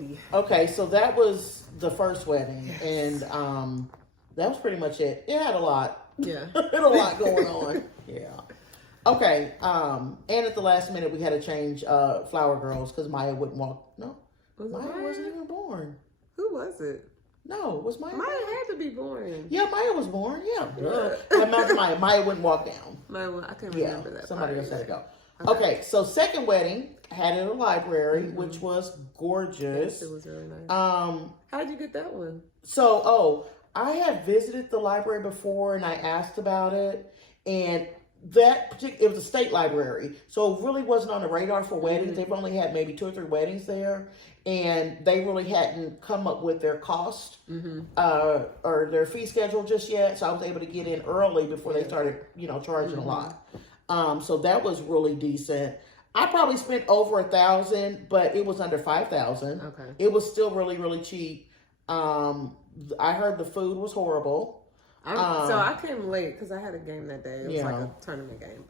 Candy. Okay, so that was the first wedding, Yes. and that was pretty much it. It had a lot. Yeah. It had a lot going on. Yeah. Okay, and at the last minute, we had to change Flower Girls because Maya wouldn't walk. No, Maya wasn't even born. Who was it? No, was Maya? Maya had to be born. Yeah, Maya was born. Yeah. Maya wouldn't walk down. I can't remember that. Somebody else had to go. Okay. Okay, so second wedding had in a library, which was gorgeous. Yes, it was really nice. How did you get that one? So, I had visited the library before and I asked about it, and it was a state library, so it really wasn't on the radar for weddings. They've only had maybe 2 or 3 weddings there, and they really hadn't come up with their cost or their fee schedule just yet. So I was able to get in early before they started, charging a lot. So that was really decent. I probably spent over $1,000, but it was under $5,000. Okay. It was still really, really cheap. I heard the food was horrible. So I came late because I had a game that day. It was like a tournament game,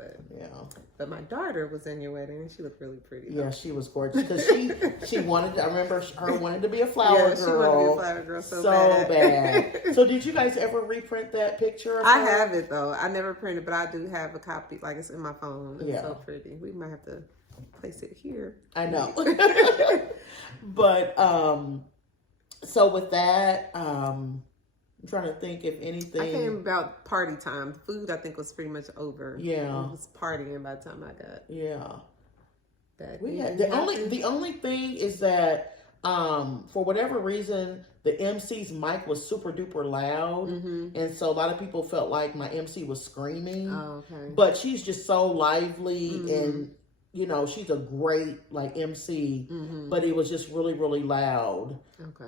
but my daughter was in your wedding and she looked really pretty. Yeah, she was gorgeous because she wanted. I remember her wanted to be a flower girl. She wanted to be a flower girl so bad. So did you guys ever reprint that picture? Of I her? have it though. I never printed, but I do have a copy. Like it's in my phone. It's so pretty. We might have to place it here. I know. But so with that, I'm trying to think if anything. I came about party time. Food, I think, was pretty much over. Yeah, it was partying by the time I got. Yeah, back. We had the only thing is that for whatever reason the MC's mic was super duper loud, and so a lot of people felt like my MC was screaming. Oh, okay. But she's just so lively and. She's a great MC, but it was just really, really loud. Okay.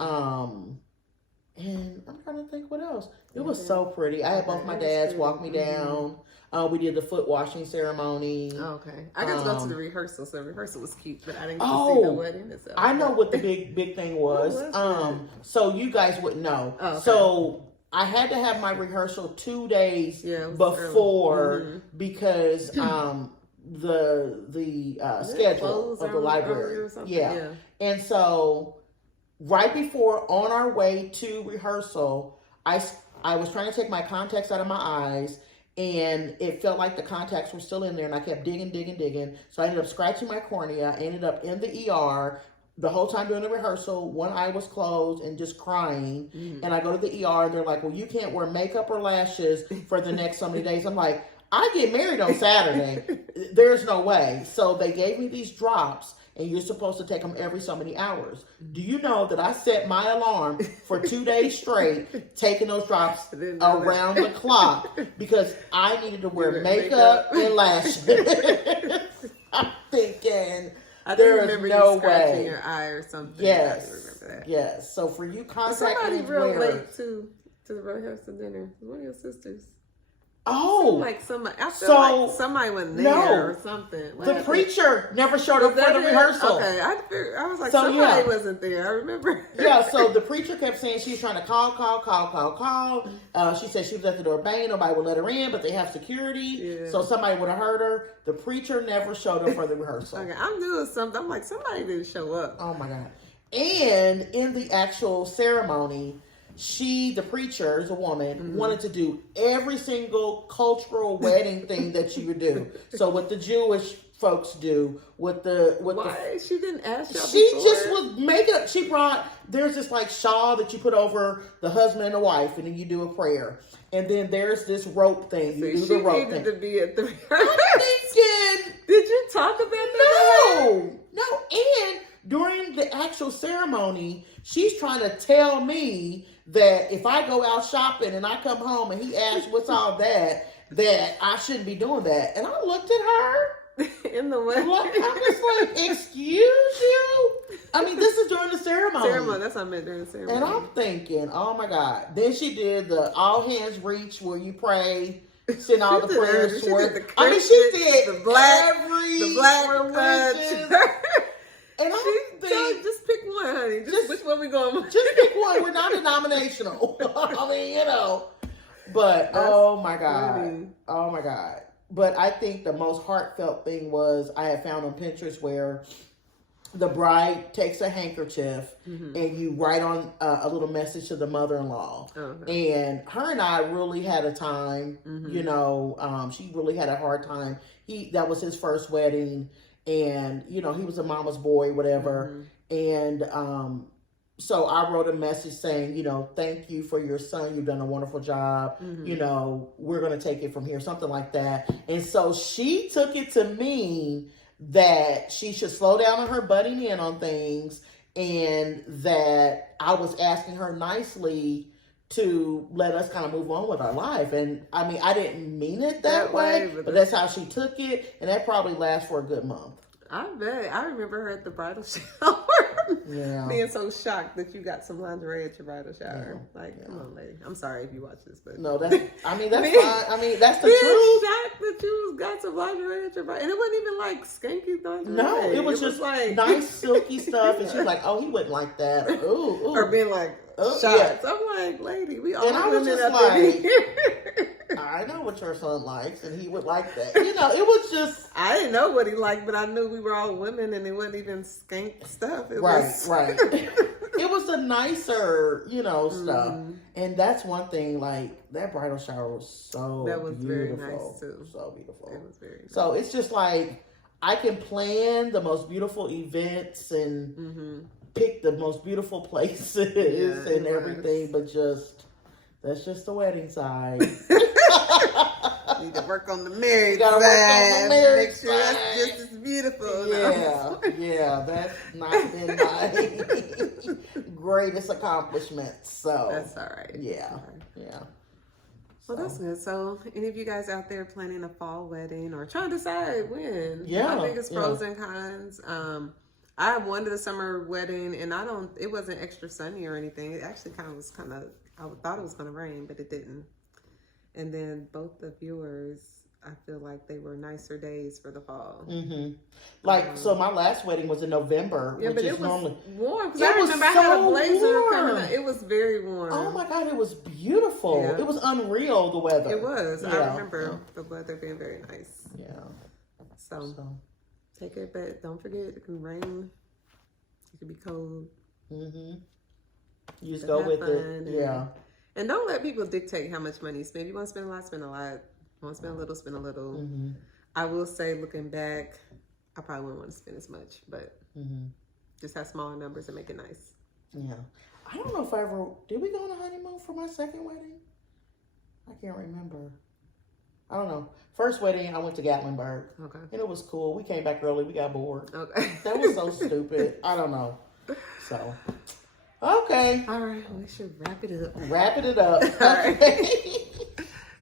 And I'm trying to think what else. It was so pretty. I had both my dads walk me down. We did the foot washing ceremony. Okay. I got to go to the rehearsal, so the rehearsal was cute, but I didn't get to see the wedding itself. I know what the big thing was. So you guys wouldn't know. Oh, okay. So I had to have my rehearsal 2 days before because the schedule of the library. Yeah. And so right before, on our way to rehearsal, I was trying to take my contacts out of my eyes, and it felt like the contacts were still in there, and I kept digging. So I ended up scratching my cornea. I ended up in the ER the whole time during the rehearsal. One eye was closed and just crying. And I go to the ER, and they're like, well, you can't wear makeup or lashes for the next so many days. I'm like, I get married on Saturday. There's no way. So they gave me these drops, and you're supposed to take them every so many hours. Do you know that I set my alarm for 2 days straight, taking those drops around the clock because I needed to wear makeup and lashes? I'm thinking there is no way. Your eye or something. Yes. I remember that. Yes. So for you contact somebody real late to the rehearsal dinner. One of your sisters. Oh, I feel like somebody went there or something. The preacher never showed up for the rehearsal. Okay, I was like, somebody wasn't there. I remember. Yeah, so the preacher kept saying she's trying to call. She said she was at the door banging. Nobody would let her in, but they have security, so somebody would have heard her. The preacher never showed up for the rehearsal. Okay, I'm doing something. I'm like, somebody didn't show up. Oh my God! And in the actual ceremony, the preacher is a woman, wanted to do every single cultural wedding thing that you would do. So what the Jewish folks do, she didn't ask y'all she before? just was making up. She brought, there's this like shawl that you put over the husband and the wife, and then you do a prayer. And then there's this rope thing. You do the rope thing. She needed to be at the I'm thinking, did you talk about that? No. And during the actual ceremony, she's trying to tell me that if I go out shopping and I come home and he asks what's all that I shouldn't be doing that. And I looked at her in the way. I'm just like, excuse you? I mean, this is during the ceremony. That's what I meant, during the ceremony. And I'm thinking, oh my God. Then she did the all hands reach where you pray, send all the prayers towards. I mean, she did the black religion. And I'm thinking, just pick one, honey. Which one we going with? Just pick one. We're not denominational. I mean, But oh my God. But I think the most heartfelt thing was I had found on Pinterest where the bride takes a handkerchief and you write on a little message to the mother-in-law. And her and I really had a time, you know, she really had a hard time. That was his first wedding, and, you know, he was a mama's boy, whatever. And so I wrote a message saying, you know, thank you for your son. You've done a wonderful job. You know, we're going to take it from here, something like that. And so she took it to mean that she should slow down on her butting in on things, and that I was asking her nicely to let us kind of move on with our life. And I mean, I didn't mean it that way, but that's how she took it. And that probably lasts for a good month. I bet. I remember her at the bridal shower. Being so shocked that you got some lingerie at your bridal shower. Come on, lady. I'm sorry if you watch this, but no, that's fine. I mean, that's the truth. Shocked that you got some lingerie at your bridal, and it wasn't even like skanky lingerie. No, it was just like nice silky stuff, and she was like, "Oh, he wouldn't like that." Ooh, ooh. Or being like, shots. I'm like, lady, we all women up like, I know what your son likes, and he would like that. You know, it was just... I didn't know what he liked, but I knew we were all women, and it wasn't even skank stuff. It was... Right. It was the nicer, you know, stuff. And that's one thing, like, that bridal shower was so That was beautiful. very nice, too. So beautiful. It was very nice. So it's just like, I can plan the most beautiful events and pick the most beautiful places and everything, but that's just the wedding side. Need to work on the marriage side. Make sure that's just as beautiful. Yeah, that's not been my greatest accomplishment. So that's all right. Yeah. Well, that's good. So, any of you guys out there planning a fall wedding or trying to decide when? Yeah. My biggest pros and cons. I wanted a summer wedding, and it wasn't extra sunny or anything. It actually I thought it was going to rain, but it didn't. And then both the viewers, I feel like they were nicer days for the fall. Like, so my last wedding was in November, which is it was normally warm. Because I remember I had a blazer coming up. It was very warm. Oh my God, it was beautiful. Yeah. It was unreal, the weather. It was. I remember the weather being very nice. Yeah. So take it, but don't forget it can rain. It can be cold. You just go with it. And don't let people dictate how much money you spend. If you want to spend a lot, spend a lot. If you want to spend a little, spend a little. I will say, looking back, I probably wouldn't want to spend as much, but just have smaller numbers and make it nice. Yeah. I don't know if did we go on a honeymoon for my second wedding? I can't remember. I don't know. First wedding, I went to Gatlinburg. Okay. And it was cool. We came back early. We got bored. Okay. That was so stupid. I don't know. So, okay. All right. We should wrap it up. Wrap it up. Okay.